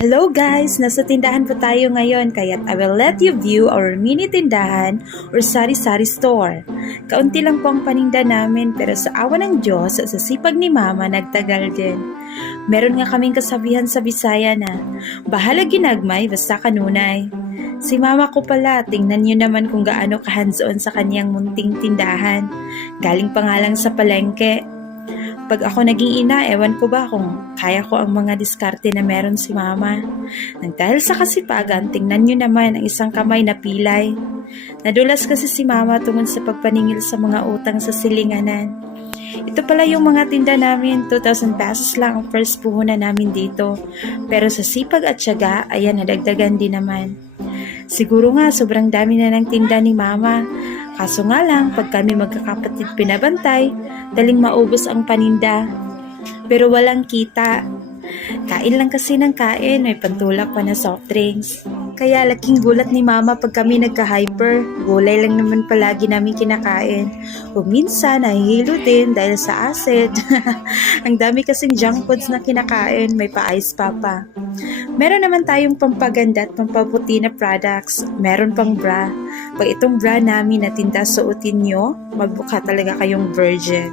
Hello guys! Nasa tindahan po tayo ngayon kaya't I will let you view our mini tindahan or sari-sari store. Kaunti lang po ang paninda namin pero sa awa ng Diyos at sa sipag ni Mama nagtagal din. Meron nga kaming kasabihan sa Bisaya na, bahala ginagmay basta kanunay. Si Mama ko pala, tingnan nyo naman kung gaano ka-hands-on sa kanyang munting tindahan. Galing pa nga lang sa palengke. Pag ako naging ina, ewan ko ba kung kaya ko ang mga diskarte na meron si Mama. Nang dahil sa kasipagan, tingnan nyo naman ang isang kamay na pilay. Nadulas kasi si Mama tungkol sa pagpaningil sa mga utang sa silinganan. Ito pala yung mga tinda namin, 2,000 pesos lang ang first puhunan namin dito. Pero sa sipag at tiyaga, ayan nadagdagan din naman. Siguro nga sobrang dami na ng tinda ni Mama. Kaso nga lang, pag kami magkakapatid pinabantay, daling maubos ang paninda. Pero walang kita. Kain lang kasi ng kain, may pantulak pa na soft drinks. Kaya laking gulat ni Mama pag kami nagka-hyper. Gulay lang naman palagi namin kinakain. Kung minsan, nahihilo din dahil sa acid. Ang dami kasing junk foods na kinakain, may pa-ice pa. Meron naman tayong pampaganda at pampaputi na products. Meron pang bra. Pag itong bra namin na tinda suotin nyo, magbuka talaga kayong virgin.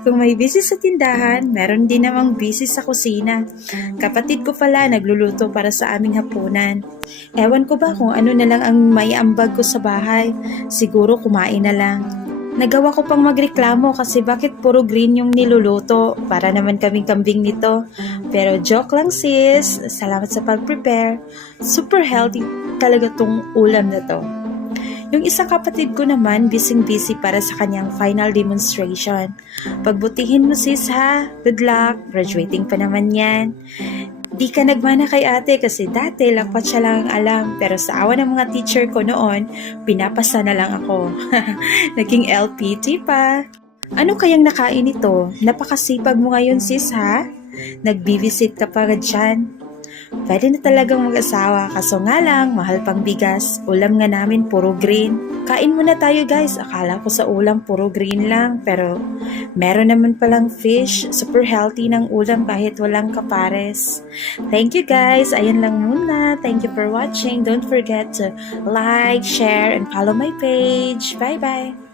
Kung may busy sa tindahan, meron din namang busy sa kusina. Kapatid ko pala nagluluto para sa aming hapunan. Ewan ko ba kung ano na lang ang may ambag ko sa bahay. Siguro kumain na lang. Nagawa ko pang magreklamo kasi bakit puro green yung niluluto. Para naman kaming kambing nito. Pero joke lang sis. Salamat sa pag-prepare. Super healthy talaga tong ulam na to. Yung isang kapatid ko naman, busy para sa kanyang final demonstration. Pagbutihin mo sis ha, good luck, graduating pa naman yan. Di ka nagmana kay ate kasi dati lakpat siya lang ang alam, pero sa awa ng mga teacher ko noon, pinapasa na lang ako. Naging LPT pa. Ano kayang nakain ito? Napakasipag mo ngayon sis ha? Nagbibisit ka pa dyan. Pwede na talagang mag-asawa, kaso nga lang, mahal pang bigas. Ulam nga namin, puro green. Kain muna tayo guys, akala ko sa ulam puro green lang. Pero meron naman palang fish, super healthy ng ulam kahit walang kapares. Thank you guys, ayan lang muna. Thank you for watching. Don't forget to like, share, and follow my page. Bye bye!